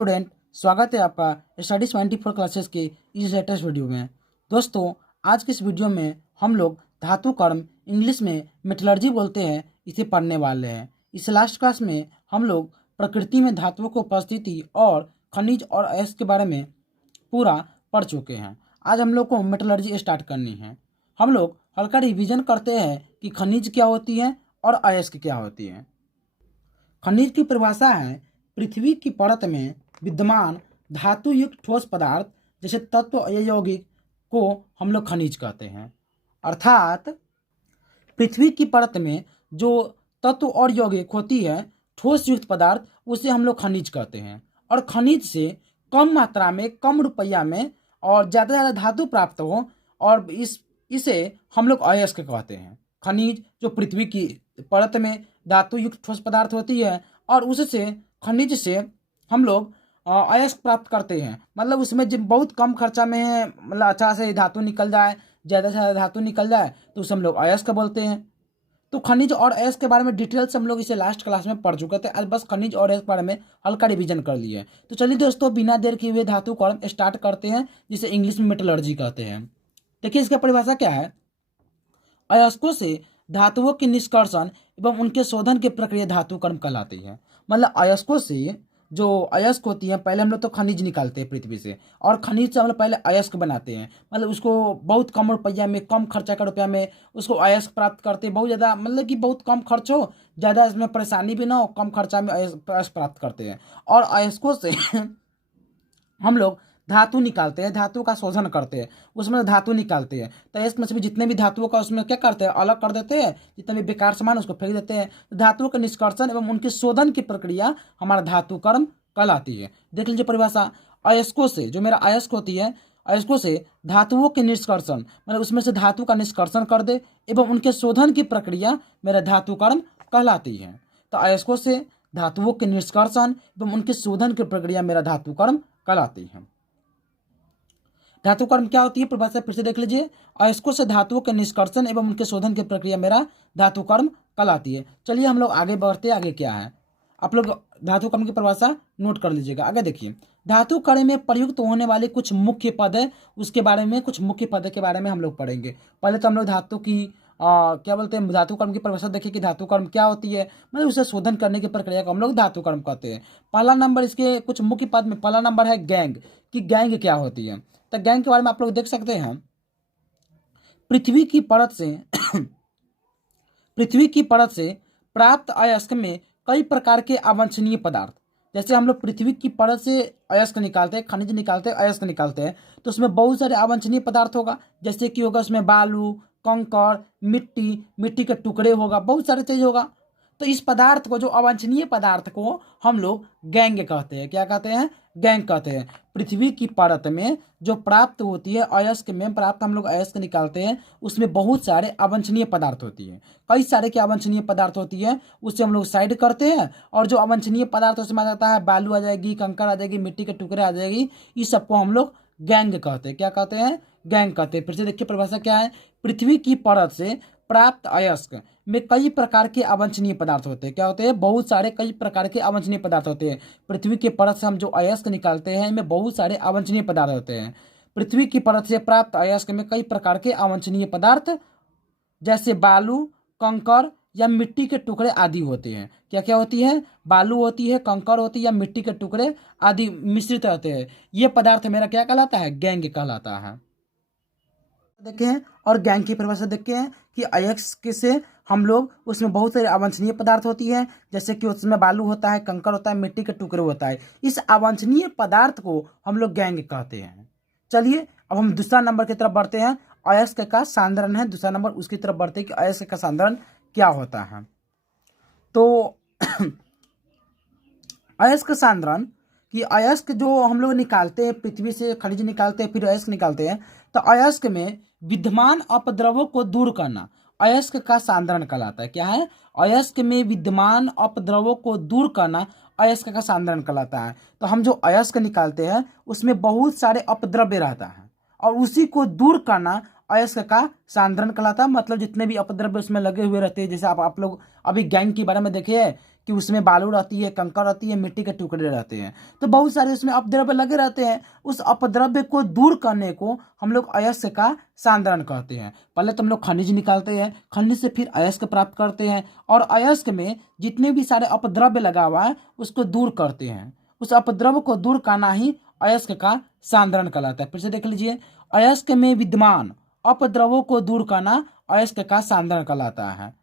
Student, स्वागत है आपका स्टडी 24 क्लासेस के इस लेटेस्ट वीडियो में। दोस्तों, आज की इस वीडियो में हम लोग धातु कर्म, इंग्लिश में मेटलर्जी बोलते हैं, इसे पढ़ने वाले हैं। इस लास्ट क्लास में हम लोग प्रकृति में धातुओं की उपस्थिति और खनिज और अयस्क के बारे में पूरा पढ़ चुके हैं। आज हम लोग को मेटलर्जी स्टार्ट करनी है। हम लोग हल्का रिविजन करते हैं कि खनिज क्या होती है और अयस्क क्या होती है। खनिज की परिभाषा है पृथ्वी की परत में विद्यमान धातु युक्त ठोस पदार्थ जैसे तत्व या यौगिक को हम लोग खनिज कहते हैं। अर्थात पृथ्वी की परत में जो तत्व और यौगिक होती है, ठोस युक्त पदार्थ, उसे हम लोग खनिज कहते हैं। और खनिज से कम मात्रा में, कम रुपया में और ज़्यादा से ज़्यादा धातु प्राप्त हो, और इसे हम लोग अयस्क कहते हैं। खनिज जो पृथ्वी की परत में धातु युक्त ठोस पदार्थ होती है और उससे, खनिज से हम लोग अयस्क प्राप्त करते हैं। मतलब उसमें जब बहुत कम खर्चा में है, मतलब अच्छा से धातु निकल जाए, ज़्यादा से ज़्यादा धातु निकल जाए, तो उसे हम लोग अयस्क बोलते हैं। तो खनिज और अयस्क के बारे में डिटेल से हम लोग इसे लास्ट क्लास में पढ़ चुके थे। आज बस खनिज और अयस्क के बारे में हल्का रिवीजन कर लिए। तो चलिए दोस्तों, बिना देर किए हुए धातु कर्म स्टार्ट करते हैं, जिसे इंग्लिश में मेटलर्जी कहते हैं। देखिए, इसका परिभाषा क्या है। अयस्कों से धातुओं के निष्कर्षण एवं उनके शोधन की प्रक्रिया धातु कर्म कहलाती है। मतलब अयस्कों से जो अयस्क होती है, पहले हम लोग तो खनिज निकालते हैं पृथ्वी से, और खनिज से हम लोग पहले अयस्क बनाते हैं। मतलब उसको बहुत कम रुपया में, कम खर्चा का रुपया में उसको अयस्क प्राप्त करते हैं। बहुत ज़्यादा, मतलब कि बहुत कम खर्च हो, ज़्यादा इसमें परेशानी भी ना हो, कम खर्चा में अयस्क प्राप्त करते हैं। और अयस्कों से हम लोग धातु निकालते हैं, धातु का शोधन करते हैं, उसमें धातु निकालते हैं। तो इसमें से भी जितने भी धातुओं का उसमें क्या करते हैं, अलग कर देते हैं। जितने भी बेकार सामान उसको फेंक देते हैं। तो धातुओं के निष्कर्षण एवं उनके शोधन की प्रक्रिया हमारा धातु कर्म कहलाती है। देख लीजिए परिभाषा। अयस्कों से, जो मेरा अयस्क होती है, अयस्कों से धातुओं के निष्कर्षण, मतलब उसमें से धातु का निष्कर्षण कर दे एवं उनके शोधन की प्रक्रिया मेरा धातु कर्म कहलाती है। तो अयस्कों से धातुओं के निष्कर्षण एवं उनके शोधन की प्रक्रिया मेरा धातु कर्म कहलाती है। धातु कर्म क्या होती है, परिभाषा फिर से देख लीजिए। अयस्कों से धातुओं के निष्कर्षण एवं उनके शोधन की प्रक्रिया मेरा धातु कर्म कहलाती है। चलिए हम लोग आगे बढ़ते हैं। आगे क्या है, आप लोग धातु कर्म की परिभाषा नोट कर लीजिएगा। आगे देखिए, धातु कर्म में प्रयुक्त होने वाले कुछ मुख्य पद है, उसके बारे में, कुछ मुख्य पद के बारे में हम लोग पढ़ेंगे। पहले तो हम लोग धातु की क्या बोलते हैं, धातु कर्म की परिभाषा देखिए कि धातु कर्म क्या होती है। मतलब उसे शोधन करने की प्रक्रिया को हम लोग धातु कर्म कहते हैं। पहला नंबर, इसके कुछ मुख्य पद में पहला नंबर है गैंग, कि गैंग क्या होती है। तो गैंग के बारे में आप लोग देख सकते हैं। पृथ्वी की परत से पृथ्वी की परत से प्राप्त अयस्क में कई प्रकार के अवांछनीय पदार्थ, जैसे हम लोग पृथ्वी की परत से अयस्क निकालते हैं, खनिज निकालते हैं, अयस्क निकालते हैं, तो उसमें बहुत सारे अवांछनीय पदार्थ होगा। जैसे कि होगा उसमें बालू, कंकड़, मिट्टी, मिट्टी के टुकड़े होगा, बहुत सारे चीज होगा। तो इस पदार्थ को, जो अवांछनीय पदार्थ को हम लोग गैंग कहते हैं। क्या कहते हैं, गैंग कहते हैं। पृथ्वी की परत में जो प्राप्त होती है, अयस्क में प्राप्त हम लोग अयस्क निकालते हैं, उसमें बहुत सारे अवांछनीय पदार्थ होती है। कई सारे के अवांछनीय पदार्थ होती है, उससे हम लोग साइड करते हैं। और जो अवांछनीय पदार्थ उसमें आ जाता है, बालू आ जाएगी, कंकड़ आ जाएगी, मिट्टी के टुकड़े आ जाएगी, इस सबको हम लोग गैंग कहते हैं। क्या कहते हैं, गैंग कहते हैं। फिर से देखिए परिभाषा क्या है। पृथ्वी की परत से प्राप्त अयस्क में कई प्रकार के अवांछनीय पदार्थ होते हैं। क्या होते हैं, बहुत सारे, कई प्रकार के अवांछनीय पदार्थ होते हैं। पृथ्वी की परत से हम जो अयस्क निकालते हैं, इनमें बहुत सारे अवांछनीय पदार्थ होते हैं। पृथ्वी की परत से प्राप्त अयस्क में कई प्रकार के अवांछनीय पदार्थ, जैसे बालू, कंकड़ या मिट्टी के टुकड़े आदि होते हैं। क्या क्या होती है, बालू होती है, कंकड़ होती है, या मिट्टी के टुकड़े आदि मिश्रित रहते हैं। ये पदार्थ मेरा क्या कहलाता है, गैंग कहलाता है। देखे हैं, और गैंग की परिभाषा देखते हैं कि अयस्क से हम लोग, उसमें बहुत सारे अवांछनीय पदार्थ होती है, जैसे कि उसमें बालू होता है, कंकड़ होता है, मिट्टी के टुकड़े होता है। इस अवांछनीय पदार्थ को हम लोग गैंग कहते हैं। चलिए अब हम दूसरा नंबर की तरफ बढ़ते हैं। अयस्क का सांद्रण है दूसरा नंबर, उसकी तरफ बढ़ते हैं कि अयस्क का सांद्रण क्या होता है। तो अयस्क सांद्रण, कि अयस्क जो हम लोग निकालते हैं, पृथ्वी से खनिज निकालते हैं, फिर अयस्क निकालते हैं, तो अयस्क में विद्यमान अपद्रव्यों को दूर करना अयस्क का सांद्रण कहलाता है। क्या है, अयस्क में विद्यमान अपद्रव्यों को दूर करना अयस्क का सांद्रण कहलाता है। तो हम जो अयस्क निकालते हैं, उसमें बहुत सारे अपद्रव्य रहता है, और उसी को दूर करना अयस्क का सांद्रण कहलाता है। मतलब जितने भी अपद्रव्य उसमें लगे हुए रहते हैं, जैसे आप लोग अभी गैंग के बारे में देखिए कि उसमें बालू रहती है, कंकड़ रहती है, मिट्टी के टुकड़े रहते हैं, तो बहुत सारे उसमें अपद्रव्य लगे रहते हैं। उस अपद्रव्य को दूर करने को हम लोग अयस्क का सांद्रण कहते हैं। पहले तो हम लोग खनिज निकालते हैं, खनिज से फिर अयस्क प्राप्त करते हैं, और अयस्क में जितने भी सारे अपद्रव्य लगा हुआ है उसको दूर करते हैं। उस अपद्रव्य को दूर करना ही अयस्क का सांद्रण कहलाता है। फिर से देख लीजिए, अयस्क में विद्यमान अपद्रव्यों को दूर करना अयस्क का सांद्रण कहलाता है।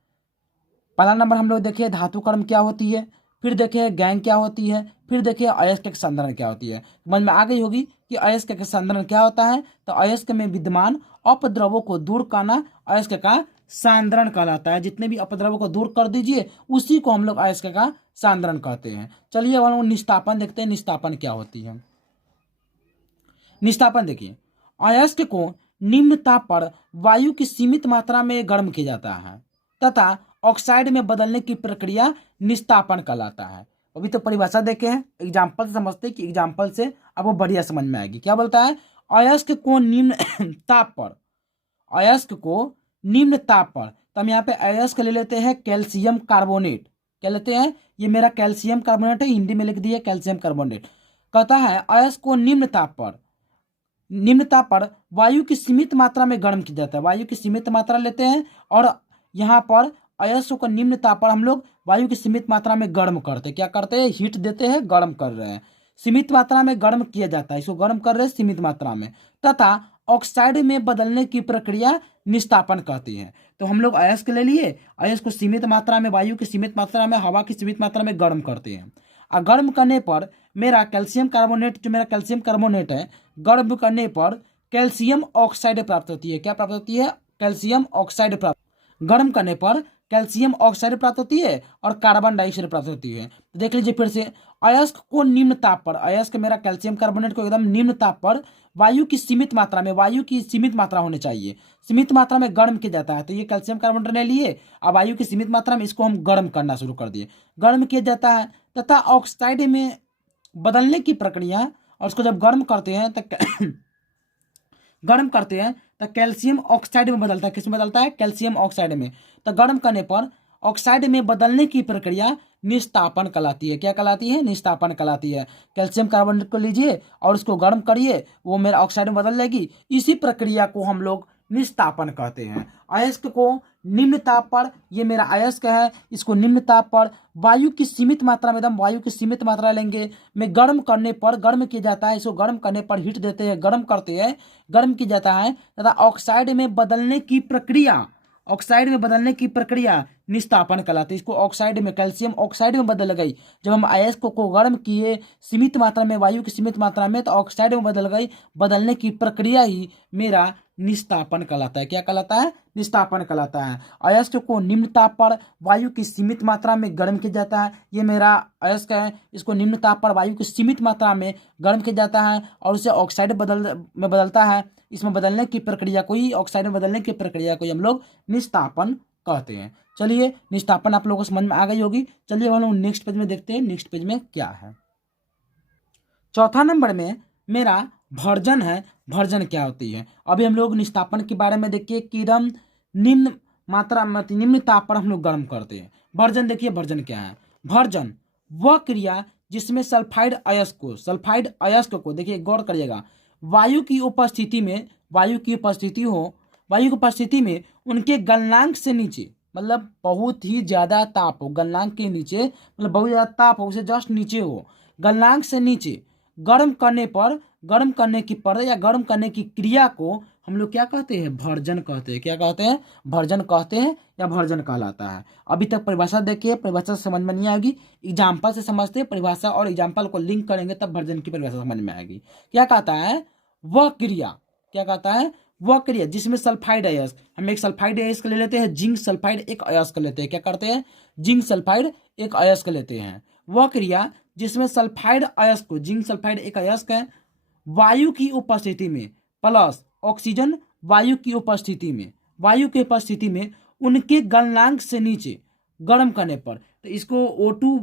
पहला नंबर हम लोग देखिए धातु कर्म क्या होती है, फिर देखिए गैंग क्या होती है, फिर देखिए अयस्क के सांद्रण क्या होती है। समझ में आ गई होगी कि अयस्क के सांद्रण क्या होता है। तो अयस्क में विद्यमान अपद्रव्यों को दूर करना अयस्क का सांद्रण कहलाता है। जितने भी अपद्रव्यों को दूर कर दीजिए उसी को हम लोग अयस्क का सांद्रण कहते हैं। चलिए अब हम लोग निस्तापन देखते हैं, निस्तापन क्या होती है। निस्तापन देखिए, अयस्क को निम्न ताप पर वायु की सीमित मात्रा में गर्म किया जाता है तथा ऑक्साइड में बदलने की प्रक्रिया निस्तापन कहलाता है। अभी तो परिभाषा देखे हैं, एग्जाम्पल से समझते हैं कि एग्जाम्पल से आपको बढ़िया समझ में आएगी। क्या बोलता है, अयस्क को निम्न ताप पर, अयस्क को निम्न ताप पर, तो हम यहाँ पे अयस्क ले लेते हैं कैल्शियम कार्बोनेट। क्या लेते हैं, ये मेरा कैल्शियम कार्बोनेट है, हिंदी में लिख दिया कैल्शियम कार्बोनेट। कहता है अयस्क को निम्न ताप पर, निम्न ताप पर वायु की सीमित मात्रा में गर्म किया जाता है। वायु की सीमित मात्रा लेते हैं और यहाँ पर अयस्क को निम्न ताप पर हम लोग वायु की सीमित मात्रा में गर्म करते हैं। क्या करते हैं, हीट देते हैं, गर्म कर रहे हैं। सीमित मात्रा में गर्म किया जाता है, इसको गर्म कर रहे हैं सीमित मात्रा में, तथा ऑक्साइड में बदलने की प्रक्रिया निस्तापन कहती है। तो हम लोग अयस्क ले लिए, अयस्क को सीमित मात्रा में, वायु की सीमित मात्रा में, हवा की सीमित मात्रा में गर्म करते हैं। और गर्म करने पर मेरा कैल्शियम कार्बोनेट, जो मेरा कैल्शियम कार्बोनेट है, गर्म करने पर कैल्शियम ऑक्साइड प्राप्त होती है। क्या प्राप्त होती है, कैल्शियम ऑक्साइड प्राप्त, गर्म करने पर कैल्शियम ऑक्साइड प्राप्त होती है और कार्बन डाइऑक्साइड प्राप्त होती है। तो देख लीजिए फिर से, अयस्क को निम्न ताप पर, अयस्क मेरा कैल्शियम कार्बोनेट को एकदम निम्न ताप पर वायु की सीमित मात्रा में, वायु की सीमित मात्रा होनी चाहिए, सीमित मात्रा में गर्म किया जाता है। तो ये कैल्शियम कार्बोनेट ले लिए, अब वायु की सीमित मात्रा में इसको हम गर्म करना शुरू कर दिए, गर्म किया जाता है तथा ऑक्साइड में बदलने की प्रक्रिया, और उसको जब गर्म करते हैं तो गर्म करते हैं तो कैल्शियम ऑक्साइड में बदलता है। किस में बदलता है, कैल्शियम ऑक्साइड में। तो गर्म करने पर ऑक्साइड में बदलने की प्रक्रिया निस्तापन कहलाती है। क्या कहलाती है, निस्तापन कहलाती है। कैल्शियम कार्बोनेट को लीजिए और उसको गर्म करिए, वो मेरा ऑक्साइड में बदल जाएगी। इसी प्रक्रिया को हम लोग निस्तापन कहते हैं। अयस्क को निम्न ताप पर, ये मेरा अयस्क है, इसको निम्न ताप पर वायु की सीमित मात्रा में, एकदम वायु की सीमित मात्रा लेंगे, में गर्म करने पर, गर्म किया जाता है, इसको गर्म करने पर हीट देते हैं, गर्म करते हैं, गर्म किया जाता है तथा ऑक्साइड में बदलने की प्रक्रिया, ऑक्साइड में बदलने की प्रक्रिया निस्तापन कहलाती है। इसको ऑक्साइड में, कैल्शियम ऑक्साइड में बदल गई। जब हम अयस्क को गर्म किए सीमित मात्रा में, वायु की सीमित मात्रा में, तो ऑक्साइड में बदल गई। बदलने की प्रक्रिया ही मेरा निस्तापन कहलाता है। क्या कहलाता है, निस्तापन कहलाता है। अयस्क को निम्न ताप पर वायु की सीमित मात्रा में गर्म किया जाता है। ये मेरा अयस्क है, इसको निम्न ताप पर वायु की सीमित मात्रा में गर्म किया जाता है और उसे ऑक्साइड में बदलता है। इसमें बदलने की प्रक्रिया को ही, ऑक्साइड में बदलने की प्रक्रिया को हम लोग निस्तापन कहते हैं। चलिए, निस्तापन आप लोगों को समझ में आ गई होगी। चलिए हम लोग नेक्स्ट पेज में देखते हैं, नेक्स्ट पेज में क्या है। चौथा नंबर में मेरा भर्जन है। भर्जन क्या होती है, अभी हम लोग निस्तापन के बारे में देखिए कि एकदम निम्न मात्रा में, निम्न ताप पर हम लोग गर्म करते हैं। भर्जन देखिए, भर्जन क्या है। भर्जन वह क्रिया जिसमें सल्फाइड अयस्क को, सल्फाइड अयस्क को, देखिए गौर करिएगा, वायु की उपस्थिति में, वायु की उपस्थिति हो, वायु की उपस्थिति में उनके गलनांक से नीचे, मतलब बहुत ही ज्यादा ताप हो, गलनांक के नीचे, मतलब बहुत ज्यादा ताप हो, उसे जस्ट नीचे हो, गलनांक से नीचे गर्म करने पर, गर्म करने की पर या गर्म करने की क्रिया को हम लोग क्या कहते हैं, भर्जन कहते हैं। क्या कहते हैं, भर्जन कहते हैं या भर्जन कहलाता है। अभी तक परिभाषा देखिए, परिभाषा समझ में नहीं आएगी, एग्जाम्पल से समझते हैं। परिभाषा और एग्जाम्पल को लिंक करेंगे तब भर्जन की परिभाषा समझ में आएगी। क्या कहता है, वह क्रिया, क्या कहता है, वह क्रिया जिसमें सल्फाइड अयस्क, हम एक सल्फाइड अयस्क ले लेते हैं, जिंक सल्फाइड एक अयस्क लेते हैं। क्या करते हैं, जिंक सल्फाइड एक अयस्क लेते हैं। वह क्रिया जिसमें सल्फाइड अयस्क को, जिंक सल्फाइड एक अयस्क है, वायु की उपस्थिति में प्लस ऑक्सीजन, वायु की उपस्थिति में, वायु की उपस्थिति में उनके गलनांक से नीचे गर्म करने पर, तो इसको O2,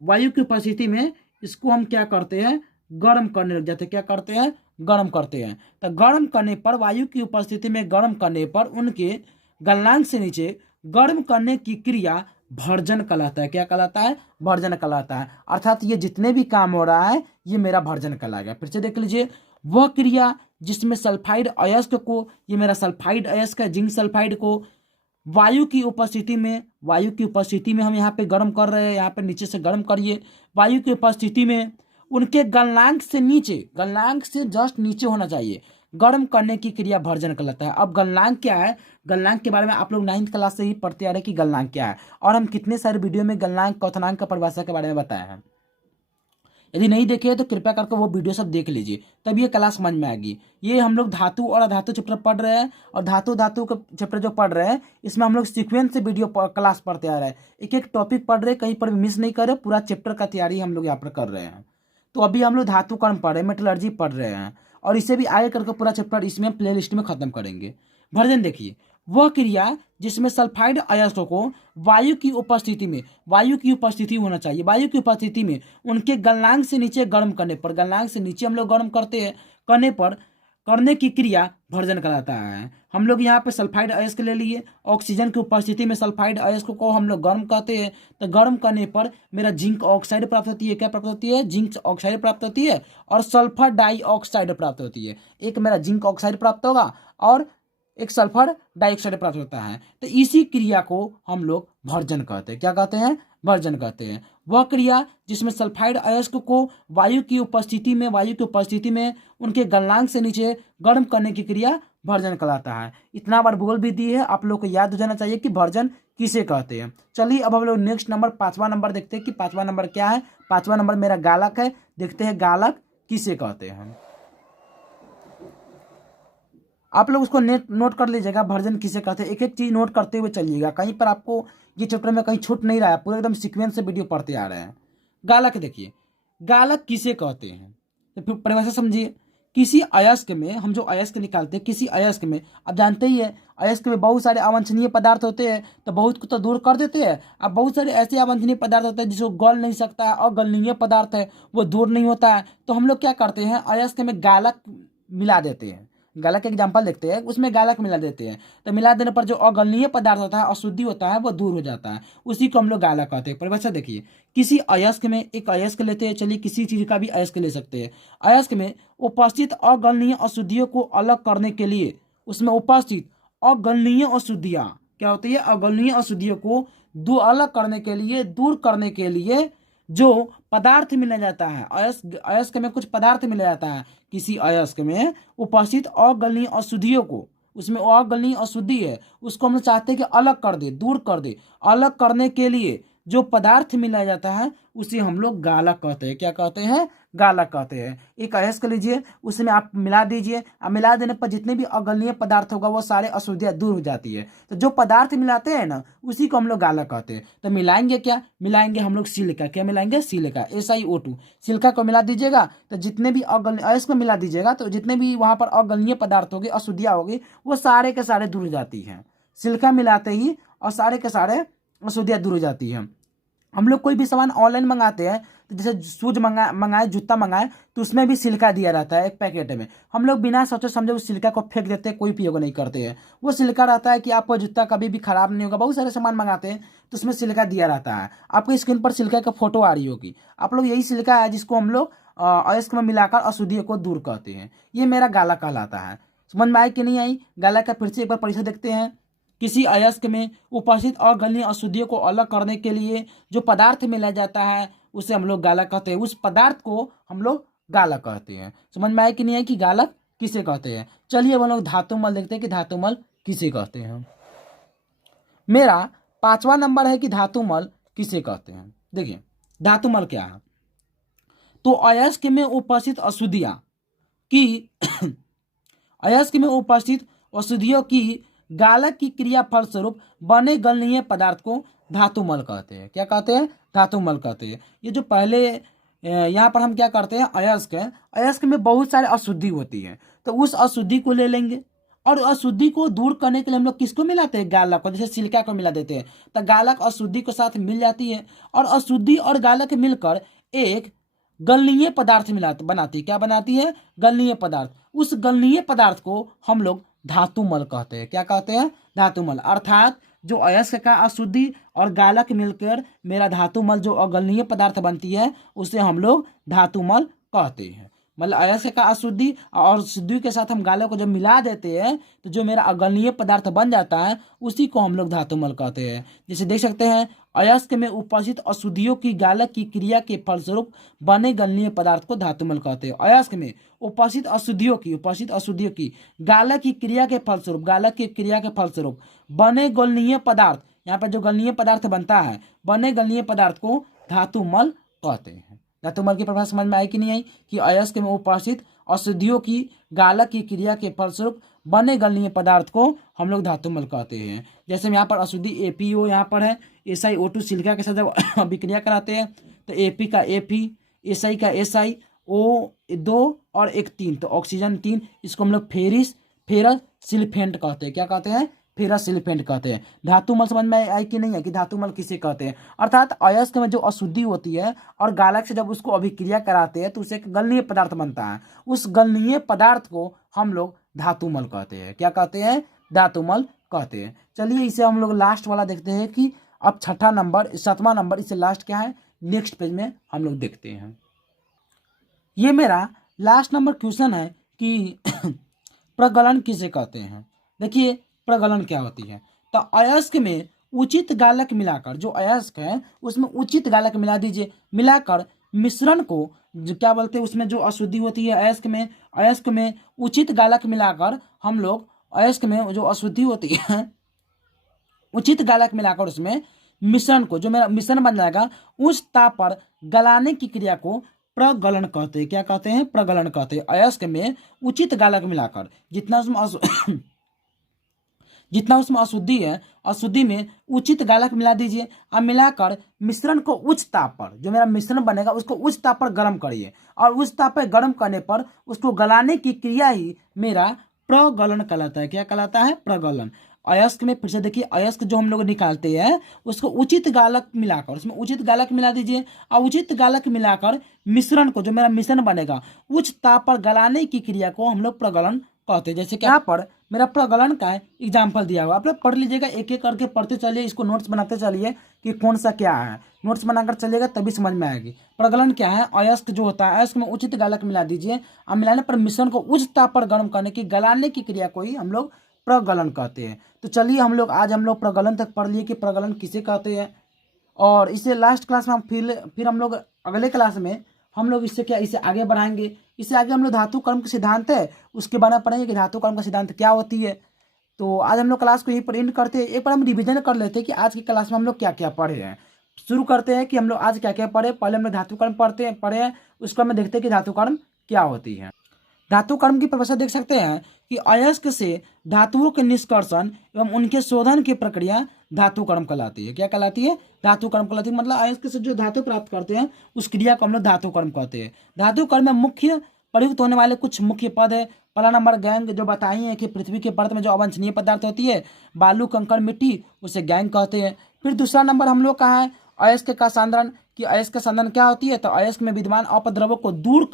वायु की उपस्थिति में इसको हम क्या करते हैं, गर्म करने लग जाते हैं। क्या करते हैं, गर्म करते हैं। तो गर्म करने पर, वायु की उपस्थिति में गर्म करने पर उनके गलनांक से नीचे गर्म करने की क्रिया भर्जन कहलाता है। क्या कहलाता है? भर्जन कहलाता है। अर्थात ये जितने भी काम हो रहा है ये मेरा भर्जन कहलाएगा। फिर से देख लीजिए, वह क्रिया जिसमें सल्फाइड अयस्क को, ये मेरा सल्फाइड अयस्क है, जिंक सल्फाइड को वायु की उपस्थिति में हम यहाँ पे गर्म कर रहे हैं, यहाँ पे नीचे से गर्म करिए, वायु की उपस्थिति में उनके गलनांक से जस्ट नीचे होना चाहिए, गर्म करने की क्रिया भर्जन कहलाता है। अब गलनांक क्या है? गलनांक के बारे में आप लोग 9th क्लास से ही पढ़ते आ रहे हैं कि गलनांक क्या है, और हम कितने सारे वीडियो में गलनांक क्वथनांक का परिभाषा के बारे में बताया है। यदि नहीं देखे तो कृपया करके वो वीडियो सब देख लीजिए, तब ये क्लास समझ में आएगी। ये हम लोग धातु और अधातु चैप्टर पढ़ रहे हैं, और धातु का चैप्टर जो पढ़ रहे हैं इसमें हम लोग सीक्वेंस से वीडियो क्लास पढ़ते आ रहे हैं, एक एक टॉपिक पढ़ रहे हैं, कहीं पर भी मिस नहीं कर रहे, पूरा चैप्टर का तैयारी हम लोग यहाँ पर कर रहे हैं। तो अभी हम लोग धातु कर्म पढ़ रहे हैं, मेटलर्जी पढ़ रहे हैं, और इसे भी आगे करके पूरा चैप्टर इसमें प्ले लिस्ट में खत्म करेंगे। भर्जन देखिए, वह क्रिया जिसमें सल्फाइड अयस्कों को वायु की उपस्थिति होना चाहिए, वायु की उपस्थिति में उनके गलनांक से नीचे गर्म करने पर, गलनांक से नीचे हम लोग गर्म करते हैं, करने की क्रिया भर्जन कहलाता है। हम लोग यहाँ पे सल्फाइड अयस्क ले लिए, ऑक्सीजन की उपस्थिति में सल्फाइड अयस्क को हम लोग गर्म करते हैं, तो गर्म करने पर मेरा जिंक ऑक्साइड प्राप्त होती है। क्या प्राप्त होती है? जिंक ऑक्साइड प्राप्त होती है, और सल्फर डाइऑक्साइड प्राप्त होती है। एक मेरा जिंक ऑक्साइड प्राप्त होगा और एक सल्फर डाइऑक्साइड प्राप्त होता है। तो इसी क्रिया को हम लोग भर्जन कहते हैं। क्या कहते हैं? भर्जन कहते हैं। वह क्रिया जिसमें सल्फाइड अयस्क को वायु की उपस्थिति में उनके गलनांक से नीचे गर्म करने की क्रिया भर्जन कहलाता है। इतना बार बोल भी दी है, आप लोग को याद हो जाना चाहिए कि भर्जन किसे कहते हैं। चलिए अब हम लोग नेक्स्ट नंबर 5वां नंबर देखते हैं कि 5वां नंबर क्या है। 5वां नंबर मेरा गालक है। देखते हैं गालक किसे कहते हैं। आप लोग उसको नोट कर लीजिएगा, भर्जन किसे कहते हैं, एक एक चीज नोट करते हुए चलिएगा, कहीं पर आपको ये चैप्टर में कहीं छूट नहीं रहा है, पूरा एकदम सीक्वेंस से वीडियो पढ़ते आ रहे हैं। गालक देखिए, गालक किसे कहते हैं तो फिर परिभाषा समझिए। किसी अयस्क में, हम जो अयस्क निकालते हैं, किसी अयस्क में, आप जानते ही है अयस्क में बहुत सारे अवांछनीय पदार्थ होते हैं, तो बहुत को तो दूर कर देते हैं। अब बहुत सारे ऐसे अवांछनीय पदार्थ होते हैं जिसको गल नहीं सकता है, अगलनीय पदार्थ है वो दूर नहीं होता है, तो हम लोग क्या करते हैं, अयस्क में गालक मिला देते हैं। गालक का एग्जाम्पल देखते हैं, उसमें गालक मिला देते हैं, तो मिला देने पर जो अगलनीय पदार्थ होता है, अशुद्धि होता है, वो दूर हो जाता है, उसी को हम लोग गालक कहते हैं। परिभाषा देखिए, किसी अयस्क में, एक अयस्क लेते हैं, चलिए किसी चीज का भी अयस्क ले सकते हैं, अयस्क में उपस्थित अगलनीय अशुद्धियों को अलग करने के लिए, उसमें उपस्थित अगलनीय अशुद्धियां क्या होती है, अगलनीय अशुद्धियों को अलग करने के लिए, दूर करने के लिए जो पदार्थ मिला जाता है, अयस्क में कुछ पदार्थ मिला जाता है, किसी अयस्क में उपस्थित अगलनीय अशुद्धियों को, उसमें अगलनीय अशुद्धि है, उसको हम लोग चाहते हैं कि अलग कर दे, दूर कर दे, अलग करने के लिए जो पदार्थ मिलाया जाता है उसे हम लोग गालक कहते हैं। क्या कहते हैं? गालक कहते हैं। एक अयस्क लीजिए, उसमें आप मिला दीजिए, अब मिला देने पर जितने भी अगलनीय पदार्थ होगा वो सारे अशुद्धियाँ दूर हो जाती है। तो जो पदार्थ मिलाते हैं ना उसी को हम लोग गालक कहते हैं। तो मिलाएंगे क्या? मिलाएंगे हम लोग सिलिका। क्या मिलाएंगे? Silica, SiO2। सिलिका को मिला दीजिएगा तो जितने भी अयस्क में मिला दीजिएगा तो जितने भी वहाँ पर अगलनीय पदार्थ होगी, अशुद्धियाँ होगी, वो सारे के सारे दूर हो जाती हैं। सिलिका मिलाते ही और सारे के सारे अशुद्धियाँ दूर हो जाती है। हम लोग कोई भी सामान ऑनलाइन मंगाते हैं, तो जैसे शूज मंगाए, जूता मंगाए, तो उसमें भी सिलिका दिया रहता है एक पैकेट में। हम लोग बिना सोचे समझे उस सिलिका को फेंक देते हैं, कोई उपयोग नहीं करते हैं। वो सिलिका रहता है कि आपका जूता कभी भी खराब नहीं होगा। बहुत सारे सामान मंगाते हैं तो उसमें सिलिका दिया रहता है। आपको स्क्रीन पर सिलिका का फोटो आ रही होगी। आप लोग यही सिलिका है जिसको हम लोग अयस्क में मिलाकर अशुद्धियों को दूर करते हैं। ये मेरा गालक कहलाता है। समझ में आई कि नहीं आई? गालक का फिर से एक बार परिचय देखते हैं। किसी अयस्क में उपस्थित अगलनीय अशुद्धियों को अलग करने के लिए जो पदार्थ मिलाया जाता है उसे हम लोग गालक कहते हैं। उस पदार्थ को हम लोग गालक कहते हैं। समझ में आया कि नहीं है कि गालक किसे कहते हैं? चलिए हम लोग धातुमल देखते हैं कि धातुमल किसे कहते हैं। मेरा 5वां नंबर है कि धातुमल किसे कहते हैं। देखिए धातुमल क्या है, तो अयस्क में उपस्थित अशुद्धियां की अयस्क में उपस्थित अशुद्धियों की गालक की क्रिया फलस्वरूप बने गलनीय पदार्थ को धातुमल कहते हैं। क्या कहते हैं? धातुमल कहते हैं। ये जो पहले यहाँ पर हम क्या करते हैं, अयस्क है, अयस्क में बहुत सारे अशुद्धि होती है, तो उस अशुद्धि को ले लेंगे और अशुद्धि को दूर करने के लिए हम लोग किसको मिलाते हैं? गालक को। जैसे सिलिका को मिला देते हैं तो गालक अशुद्धि के साथ मिल जाती है, और अशुद्धि और गालक मिलकर एक गलनीय पदार्थ बनाती है। क्या बनाती है? गलनीय पदार्थ। उस गलनीय पदार्थ को हम लोग धातुमल कहते हैं। क्या कहते हैं? धातुमल। अर्थात जो अयस्क का अशुद्धि और गालक मिलकर मेरा धातुमल जो अगलनीय पदार्थ बनती है उसे हम लोग धातुमल कहते हैं। मतलब अयस्क का अशुद्धि और शुद्धि के साथ हम गालक को जब मिला देते हैं तो जो मेरा अगलनीय पदार्थ बन जाता है उसी को हम लोग धातुमल कहते हैं। जैसे देख सकते हैं, अयस्क में उपस्थित अशुद्धियों की गालक की क्रिया के फलस्वरूप बने गलनीय पदार्थ को धातुमल कहते हैं। अयस्क में उपस्थित अशुद्धियों की गालक की क्रिया के फलस्वरूप बने गलनीय पदार्थ, यहाँ पर जो गलनीय पदार्थ बनता है, बने गलनीय पदार्थ को धातुमल कहते हैं। धातुमल की परिभाषा समझ में आई कि नहीं आई, कि अयस्क में उपस्थित अशुद्धियों की गालक की क्रिया के फलस्वरूप बने गलनीय पदार्थ को हम लोग धातुमल कहते हैं। जैसे यहाँ पर अशुद्धि APO यहाँ पर है, SiO2 सिलिका के साथ जब अभिक्रिया कराते हैं तो AP का Fe, Si का Si, O2 और एक 3, तो ऑक्सीजन 3, इसको हम लोग फेरस सिलिफेंट कहते हैं। क्या कहते हैं? फेरस सिलिफेंट कहते हैं। धातुमल समझ में आई कि नहीं है, कि धातुमल किसे कहते हैं? अर्थात अयस्क में जो अशुद्धि होती है और गालक से जब उसको अभिक्रिया कराते हैं तो उसे एक गलनीय पदार्थ बनता है, उस गलनीय पदार्थ को हम लोग धातुमल कहते हैं। क्या कहते हैं? धातुमल कहते हैं। चलिए इसे हम लोग लास्ट वाला देखते हैं कि अब 7वां नंबर इससे लास्ट क्या है, नेक्स्ट पेज में हम लोग देखते हैं। ये मेरा लास्ट नंबर क्वेश्चन है कि प्रगलन किसे कहते हैं। देखिए प्रगलन क्या होती है। तो अयस्क में उचित गालक मिलाकर, जो अयस्क है उसमें उचित गालक मिला दीजिए, मिलाकर मिश्रण को जो क्या बोलते हैं, उसमें जो अशुद्धि होती है अयस्क में उचित गालक मिलाकर हम लोग अयस्क में जो अशुद्धि होती है उचित गालक मिलाकर उसमें मिश्रण को, जो मेरा मिश्रण बन जाएगा, उस ताप पर गलाने की क्रिया को प्रगलन कहते हैं। क्या कहते हैं? प्रगलन कहते हैं। अयस्क में उचित गालक मिलाकर जितना उसमें अशुद्धि है, अशुद्धि में उचित गालक मिला दीजिए और मिलाकर मिश्रण को उच्च ताप पर, जो मेरा मिश्रण बनेगा उसको उच्च ताप पर गर्म करिए, और उच्च ताप पर गर्म करने पर उसको गलाने की क्रिया ही मेरा प्रगलन कहलाता है। क्या कहलाता है? प्रगलन। अयस्क में फिर से देखिए, अयस्क जो हम लोग निकालते हैं उसको उचित गालक मिलाकर, उसमें उचित गालक मिला दीजिए और उचित गालक मिलाकर मिश्रण को, जो मेरा मिश्रण बनेगा, उच्च ताप पर गलाने की क्रिया को हम लोग प्रगलन कहते हैं। जैसे कि यहाँ पर मेरा प्रगलन का एग्जाम्पल दिया हुआ, आप लोग पढ़ लीजिएगा, एक एक करके पढ़ते चलिए, इसको नोट्स बनाते चलिए कि कौन सा क्या है, नोट्स बनाकर चलिएगा तभी समझ में आएगी। प्रगलन क्या है? अयस्क जो होता है, अयस्क में उचित गालक मिला दीजिए और मिलाने पर मिश्रण को उच्च ताप पर गर्म करने की, गलाने की क्रिया को ही हम लोग प्रगलन कहते हैं। तो चलिए आज हम लोग प्रगलन तक पढ़ लिए कि प्रगलन किसे कहते हैं, और इसे लास्ट क्लास में हम फिर हम लोग अगले क्लास में हम लोग इसे आगे बढ़ाएंगे। इससे आगे हम लोग धातु कर्म का सिद्धांत है उसके बारे में पढ़ेंगे कि धातु कर्म का सिद्धांत क्या होती है। तो आज हम लोग क्लास को यहीं पर एंड करते हैं। एक बार हम रिवीजन कर लेते हैं कि आज की क्लास में हम लोग क्या क्या पढ़े हैं। शुरू करते हैं कि हम लोग आज क्या क्या पढ़े। पहले हम लोग धातु कर्म पढ़े हैं, उसको हम देखते हैं कि धातु कर्म क्या होती है। धातु कर्म की परिभाषा देख सकते हैं कि अयस्क से धातुओं के निष्कर्षण एवं उनके शोधन की प्रक्रिया धातु कर्म कहलाती है। क्या कहलाती है? धातु कर्म कहलाती है। मतलब अयस्क से जो धातु प्राप्त करते हैं उस क्रिया को हम लोग धातु कर्म कहते हैं। धातु कर्म में मुख्य प्रयुक्त होने वाले कुछ मुख्य पद है। पहला नंबर गैंग, जो बताई है कि पृथ्वी के परत में जो अवांछनीय पदार्थ होती है, बालू कंकड़ मिट्टी, उसे गैंग कहते हैं। फिर दूसरा नंबर हम लोग का है अयस्क का सांद्रण, कि अयस्क का सांद्रण क्या होती है? तो अयस्क में विद्यमान अपद्रव्यों को दूर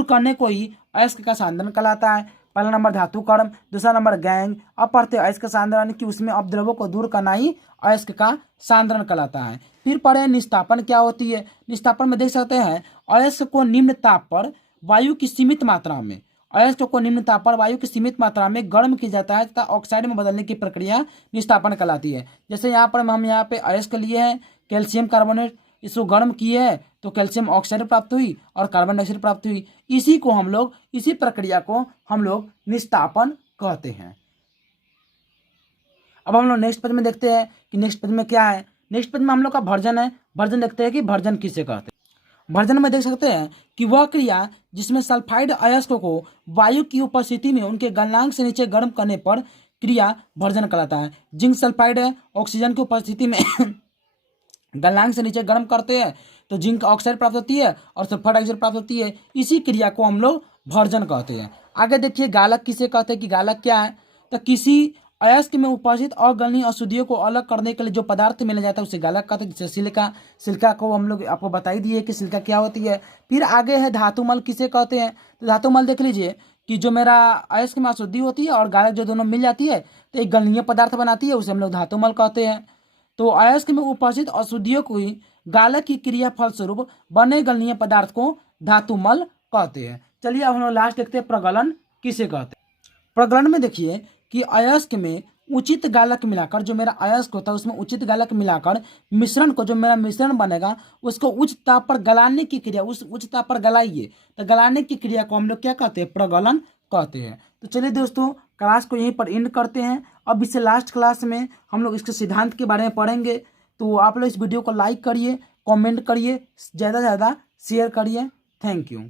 करने को ही अयस्क का सांद्रण कहलाता है। पहला नंबर धातु कर्म, दूसरा नंबर गैंग। अब पढ़ते अयस्क का सांद्रण, कि उसमें अपद्रव्यों को दूर करना ही अयस्क का सांद्रण कहलाता है। फिर पढ़े निस्तापन क्या होती है। निस्तापन में देख सकते हैं अयस्क को निम्न ताप पर वायु की सीमित मात्रा में, गर्म किया जाता है तथा ऑक्साइड में बदलने की प्रक्रिया निस्तापन कहलाती है। जैसे यहाँ पर हम यहाँ पे अयस्क लिए हैं कैल्शियम कार्बोनेट, इसको गर्म किए है तो कैल्शियम ऑक्साइड प्राप्त हुई और कार्बन डाइऑक्साइड प्राप्त हुई। इसी प्रक्रिया को हम लोग निस्तापन कहते हैं। अब हम लोग नेक्स्ट पेज में देखते हैं कि नेक्स्ट पेज में क्या है। नेक्स्ट पेज में हम लोग का भर्जन है। भर्जन देखते हैं कि भर्जन किसे कहते हैं। भर्जन में देख सकते हैं कि वह क्रिया जिसमें सल्फाइड अयस्क को वायु की उपस्थिति में उनके गलनांक से नीचे गर्म करने पर क्रिया भर्जन कहलाता है। जिंक सल्फाइड है, ऑक्सीजन की उपस्थिति में गलनांक से नीचे गर्म करते हैं तो जिंक ऑक्साइड प्राप्त होती है और सल्फर डाइऑक्साइड प्राप्त होती है। इसी क्रिया को हम लोग भर्जन कहते हैं। आगे देखिए गालक किसे कहते हैं, कि गालक क्या है। तो किसी अयस्क में उपस्थित अगलनीय अशुद्धियों को अलग करने के लिए जो पदार्थ मिला जाता है उसे गालक कहते हैं। जैसे सिलिका को हम लोग आपको बता ही दिए कि सिलिका क्या होती है। फिर आगे है धातुमल किसे कहते हैं। तो धातुमल देख लीजिए कि जो मेरा अयस्क में अशुद्धि होती है और गालक जो दोनों मिल जाती है तो एक गलनीय पदार्थ बनाती है, उसे हम लोग धातुमल कहते हैं। तो अयस्क में उपस्थित अशुद्धियों को ही गालक की क्रिया फलस्वरूप बने गलनीय पदार्थ को धातुमल कहते हैं। चलिए अब हम लोग लास्ट देखते हैं प्रगलन किसे कहते हैं। प्रगलन में देखिए कि अयस्क में उचित गालक मिलाकर, जो मेरा अयस्क होता है उसमें उचित गालक मिलाकर मिश्रण को, जो मेरा मिश्रण बनेगा उसको उच्च ताप पर गलाने की क्रिया, उस उच्च ताप पर गलाइए तो गलाने की क्रिया को हम लोग क्या कहते हैं, प्रगलन कहते हैं। तो चलिए दोस्तों क्लास को यहीं पर एंड करते हैं। अब इससे लास्ट क्लास में हम लोग इसके सिद्धांत के बारे में पढ़ेंगे। तो आप लोग इस वीडियो को लाइक करिए, कमेंट करिए, ज़्यादा से ज़्यादा शेयर करिए। Thank you.